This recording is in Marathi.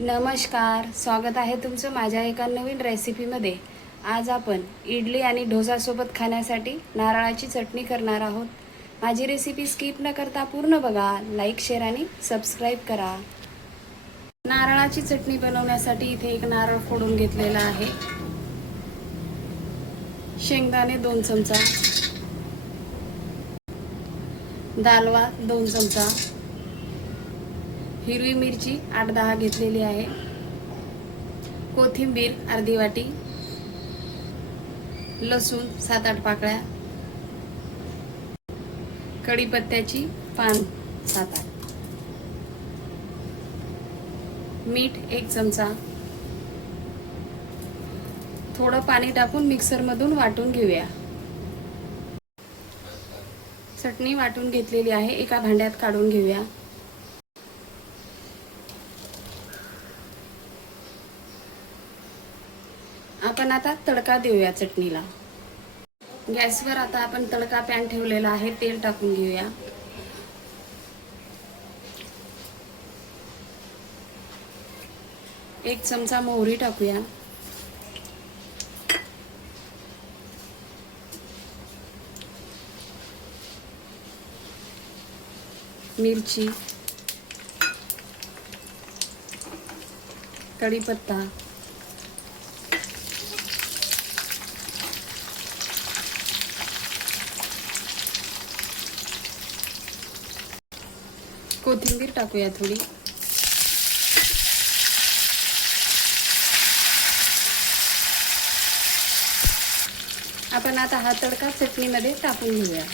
नमस्कार, स्वागत आहे तुमचं माझ्या एका नवीन रेसिपीमध्ये। आज आपण इडली आणि डोसासोबत खाण्यासाठी नारळाची चटणी करणार आहोत। माझी रेसिपी स्किप न करता पूर्ण बघा, लाईक, शेअर आणि सबस्क्राईब करा। नारळाची चटणी बनवण्यासाठी इथे एक नारळ फोडून घेतलेला आहे, शेंगदाणे 2 चमचा, दालवा 2 चमचा, हिरवी मिरची 8-10 घेतलेली आहे, कोथिंबीर अर्धी वाटी, लसूण 7-8 पाकळ्या, कढीपत्त्याची पान 7-8, मीठ 1 चमचा। थोडं पाणी टाकून मिक्सर मधून वाटून घेऊया। चटणी वाटून घेतलेली आहे, एका भांड्यात काढून घेऊया। आपण आता तडका देऊया चटणीला। गॅसवर आता आपण तडका पॅन ठेवलेला आहे, तेल टाकून घेऊया। एक चमचा मोहरी टाकूया, मिरची, कढीपत्ता, कोथिंबीर टाकूया थोडी। आपण आता हा तडका चटणीमध्ये टाकून घेऊया।